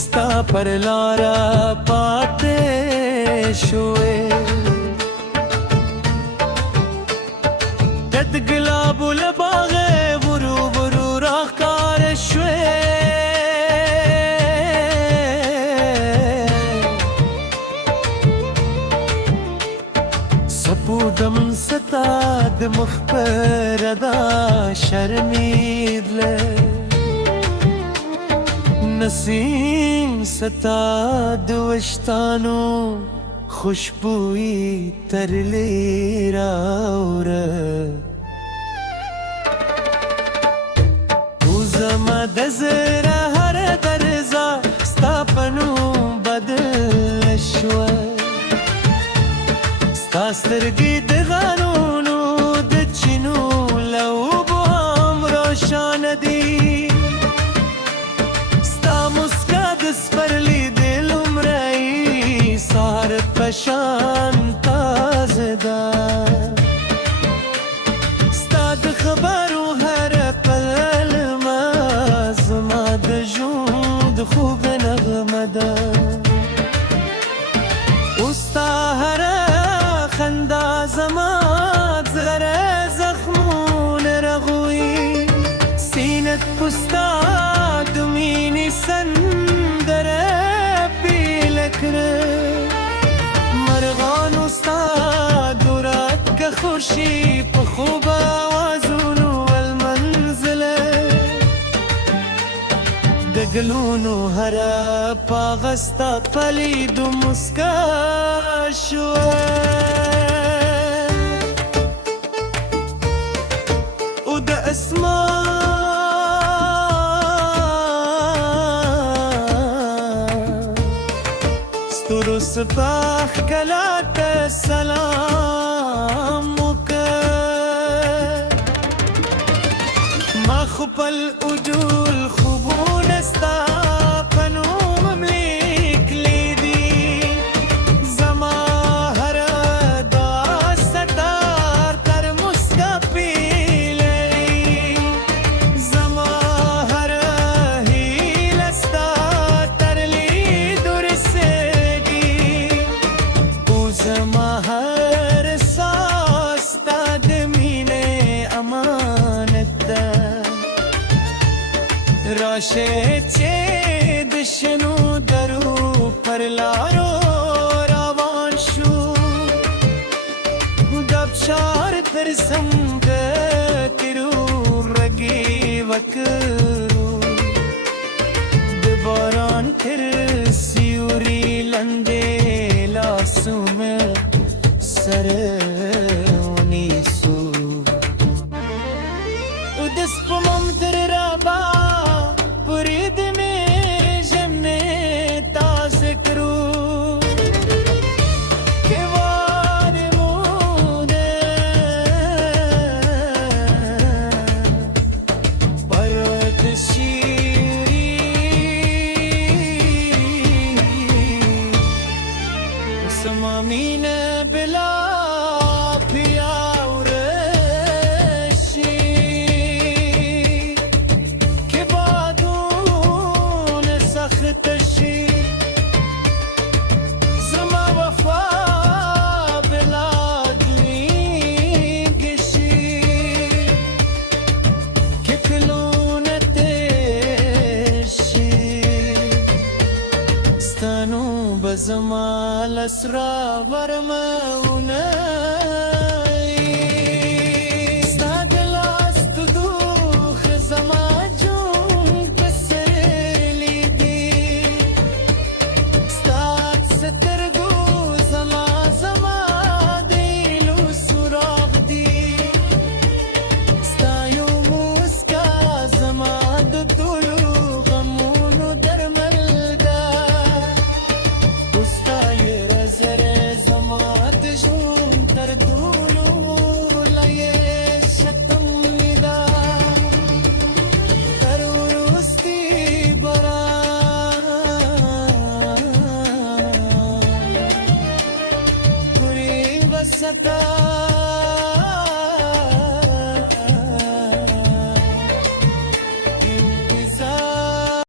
ستا پر لاره پاتې شوې د ګلابو له باغه ورو ورو راښکاره شوې سپوږم ستا د مخ پر ادا شرمیدله نسیم ستا د وشتانو خوشبوئی ترلی راوړه تو زما د زړه هر درزا ستا په نوم بدله شوه ستا سترګې د غارونو د چینو له اوبو هم روښانه دي ستا مسکا د سپرلي د لومړی سهار په شان تازه ده ستا د خبرو هره پلمه زما د ژوند خوږ نغمه ده اوس ستا هره خندا زما زړه زخمونه رغوي سینه په ستا د مینې سندره پیله کړه مرغانو ستا د ورځ که خوشي په خوب اوازونو والمنزله د ګلونو هره پاغه ستا په لیدو مسکا شوه او د اسمان ستورو ستا ښکلا ته سلام وکړ ما خو پل اجول خوبونه ستا په نوم لیکلي دي زما هره دعا ستار تر مسکا پیلوي زما هره هیله ستا تر لیدو رسېږي او زما هر ساس ستا د مینې امانت ده راشه چې د شنو درو پر لارو روان شو د ابشار تر څنګ تیرو رګي وکړو د باران تر سیوري لندې لاسو مې سره ونیسو او د سپوږم تر رابا پوری د مې ژمنې تازه کړو که وار موده پرت شیری سما مینه بلا زما لسرا ورمه